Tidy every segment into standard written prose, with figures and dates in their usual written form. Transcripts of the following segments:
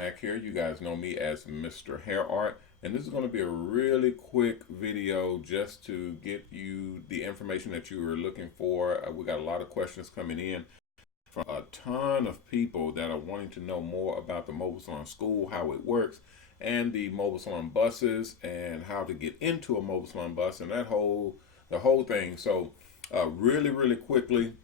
Mac here. You guys know me as Mr. Hair Art, and this is going to be a really quick video just to get you the information that you were looking for. We got a lot of questions coming in from a ton of people that are wanting to know more about the Mobile Salon School, how it works, and the Mobile Salon buses, and how to get into a Mobile Salon bus, and the whole thing. So, really quickly.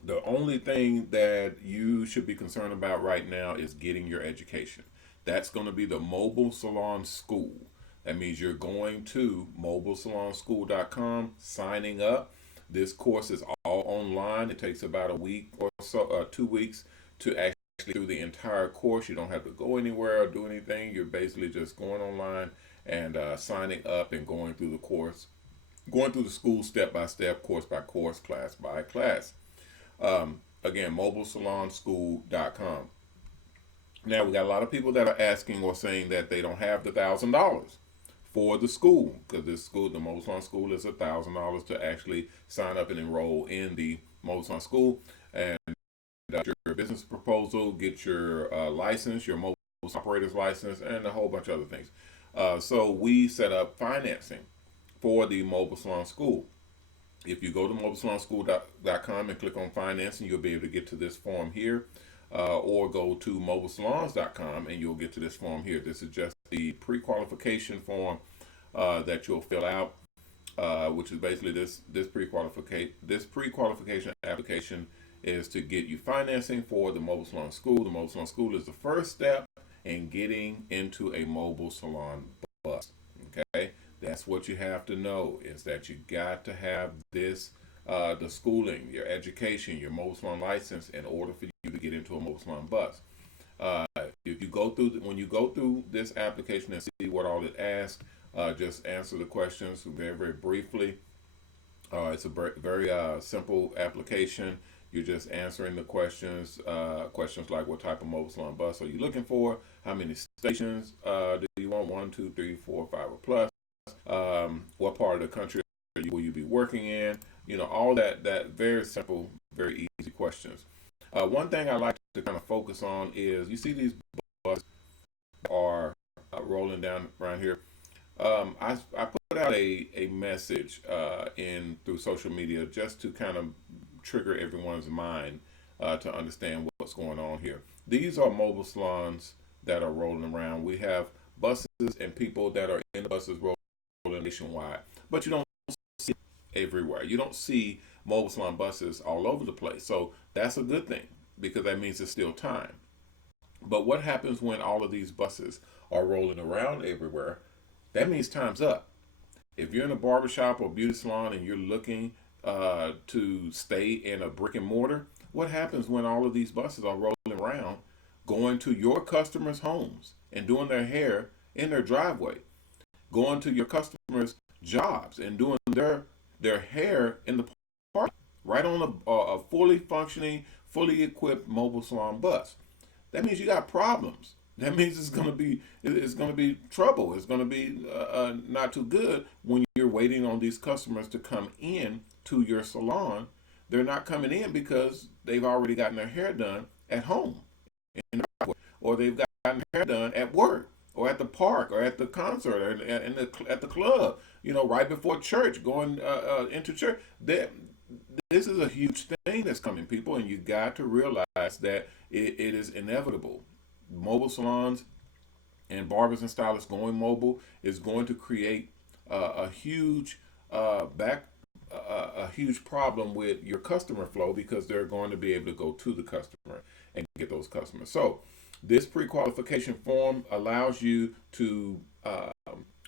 The only thing that you should be concerned about right now is getting your education. That's going to be the Mobile Salon School. That means you're going to mobilesalonschool.com, signing up. This course is all online. It takes about a week or so, 2 weeks to actually do the entire course. You don't have to go anywhere or do anything. You're basically just going online and signing up and going through the course, going through the school step by step, course by course, class by class. Again, mobilesalonschool.com. Now, we got a lot of people that are asking or saying that they don't have the $1,000 for the school, because this school, the Mobile Salon School, is $1,000 to actually sign up and enroll in the Mobile Salon School. And your business proposal, get your license, your mobile operator's license, and a whole bunch of other things. So we set up financing for the Mobile Salon School. If you go to mobilesalonschool.com and click on financing, you'll be able to get to this form here, or go to mobilesalons.com and you'll get to this form here. This is just the pre-qualification form that you'll fill out, which is basically this pre-qualification application is to get you financing for the Mobile Salon School. The Mobile Salon School is the first step in getting into a mobile salon bus. Okay. That's what you have to know, is that you got to have this, the schooling, your education, your mobile salon license in order for you to get into a mobile salon bus. If you go through, when you go through this application and see what all it asks, just answer the questions very briefly. It's a very simple application. You're just answering the questions, questions like what type of mobile salon bus are you looking for? How many stations do you want? 1, 2, 3, 4, 5, or plus? What part of the country will you be working in? All that very simple, very easy questions. One thing I like to kind of focus on is, you see these buses are rolling down around here. I put out a message in through social media just to kind of trigger everyone's mind to understand what's going on here. These are mobile salons that are rolling around. We have buses and people that are in the buses rolling nationwide, but you don't see it everywhere. You don't see mobile salon buses all over the place. So that's a good thing, because that means it's still time. But what happens when all of these buses are rolling around everywhere? That means time's up. If you're in a barbershop or beauty salon and you're looking to stay in a brick and mortar, what happens when all of these buses are rolling around, going to your customers' homes and doing their hair in their driveway, going to your customers' jobs and doing their hair in the park, right on a fully functioning, fully equipped mobile salon bus? That means you got problems. That means it's gonna be trouble. It's gonna be not too good when you're waiting on these customers to come in to your salon. They're not coming in because they've already gotten their hair done at home, or they've gotten their hair done at work, or at the park, or at the concert, or at the club. Right before church, going into church. This is a huge thing that's coming, people, and you got to realize that it is inevitable. Mobile salons and barbers and stylists going mobile is going to create a huge a huge problem with your customer flow, because they're going to be able to go to the customer and get those customers. So this pre-qualification form allows you to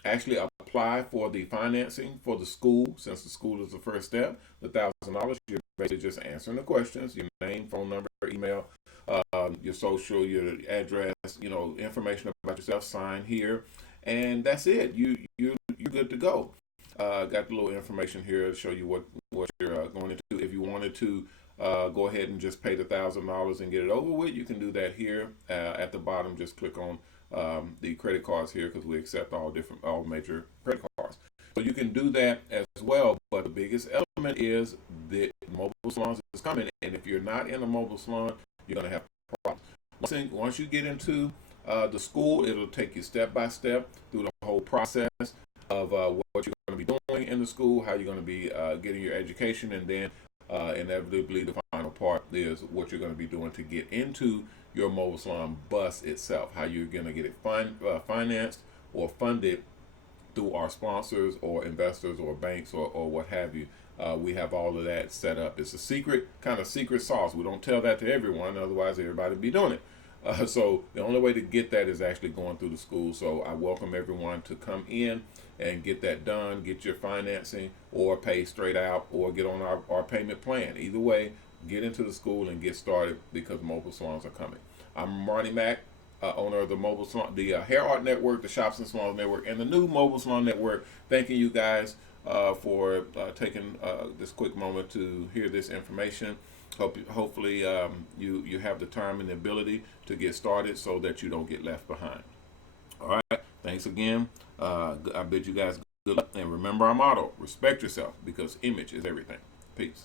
actually apply for the financing for the school. Since the school is the first step, the $1,000, you're basically just answering the questions: your name, phone number, email, your social, your address, information about yourself. Sign here, and that's it. You're good to go. Got the little information here to show you what you're going into. If you wanted to go ahead and just pay the $1,000 and get it over with, you can do that here. At the bottom, just click on the credit cards here, because we accept all major credit cards. So you can do that as well. But the biggest element is that mobile salons is coming, and if you're not in a mobile salon, you're going to have problems. Once you get into the school, it'll take you step by step through the whole process of what you're going to be doing in the school, how you're going to be getting your education, and then inevitably the final part is what you're going to be doing to get into your mobile salon bus itself, how you're going to get it financed or funded through our sponsors or investors or banks or what have you. We have all of that set up. It's a secret, kind of secret sauce. We don't tell that to everyone, otherwise everybody would be doing it. So the only way to get that is actually going through the school. So I welcome everyone to come in and get that done, get your financing, or pay straight out, or get on our payment plan. Either way, get into the school and get started, because mobile salons are coming. I'm Ronnie Mac, owner of the Mobile Salon, the Hair Art Network, the Shops and Salons Network, and the new Mobile Salon Network. Thanking you guys for taking this quick moment to hear this information. Hopefully you have the time and the ability to get started so that you don't get left behind. All right, thanks again. I bid you guys good luck, and remember our motto: respect yourself, because image is everything. Peace.